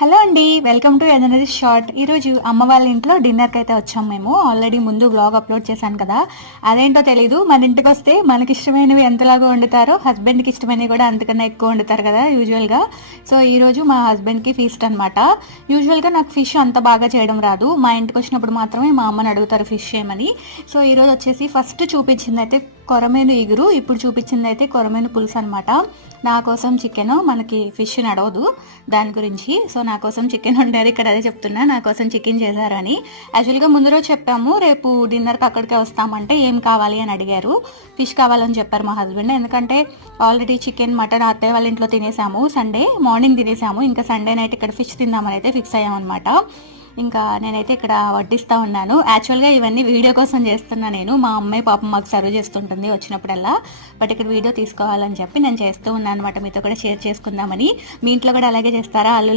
Hello అండి welcome to energy short ఈరోజు అమ్మ వాళ్ళ ఇంట్లో డిన్నర్కి అయితే వచ్చాం మేము. ఆల్రెడీ ముందు బ్లాగ్ అప్లోడ్ చేశాను కదా. అదేంటో తెలీదు. మన ఇంటికి వస్తే మనకి ఇష్టమైనవి ఎంతలాగా వండుతారో హస్బెండ్కి ఇష్టమైనవి కూడా అంతకన్నా ఎక్కువ వండుతారు కదా యూజువల్గా సో ఈరోజు మా హస్బెండ్కి ఫీస్ట్ అనమాట యూజువల్గా నాకు ఫిష్ అంత బాగా చేయడం రాదు. మా ఇంటికి వచ్చినప్పుడు మాత్రమే మా అమ్మని అడుగుతారు ఫిష్ చేయమని. సో ఈరోజు వచ్చేసి ఫస్ట్ చూపించింది అయితే కొరమేను ఇగురు. ఇప్పుడు చూపించింది అయితే కొరమేను పులుసు అనమాట నా కోసం చికెన్ మనకి ఫిష్ నడవదు దాని గురించి. సో నా కోసం చికెన్ వండారు. ఇక్కడ అదే చెప్తున్నా నా కోసం చికెన్ చేశారని. యాక్చువల్గా ముందు రోజు చెప్పాము రేపు డిన్నర్కి అక్కడికే వస్తామంటే ఏం కావాలి అని అడిగారు. ఫిష్ కావాలని చెప్పారు మా హస్బెండ్. ఎందుకంటే ఆల్రెడీ చికెన్ మటన్ అత్తయ్య వాళ్ళ ఇంట్లో తినేసాము. సండే మార్నింగ్ తినేసాము. ఇంకా సండే నైట్ ఇక్కడ ఫిష్ తిందామని అయితే ఫిక్స్ అయ్యామన్నమాట. ఇంకా నేనైతే ఇక్కడ వడ్డిస్తా ఉన్నాను. యాక్చువల్గా ఇవన్నీ వీడియో కోసం చేస్తున్నా నేను. మా అమ్మాయి పాపం మాకు సర్వ్ చేస్తుంటుంది వచ్చినప్పుడల్లా. బట్ ఇక్కడ వీడియో తీసుకోవాలని చెప్పి నేను చేస్తూ ఉన్నాను అనమాట మీతో కూడా షేర్ చేసుకుందామని. మీ ఇంట్లో కూడా అలాగే చేస్తారా? అల్లు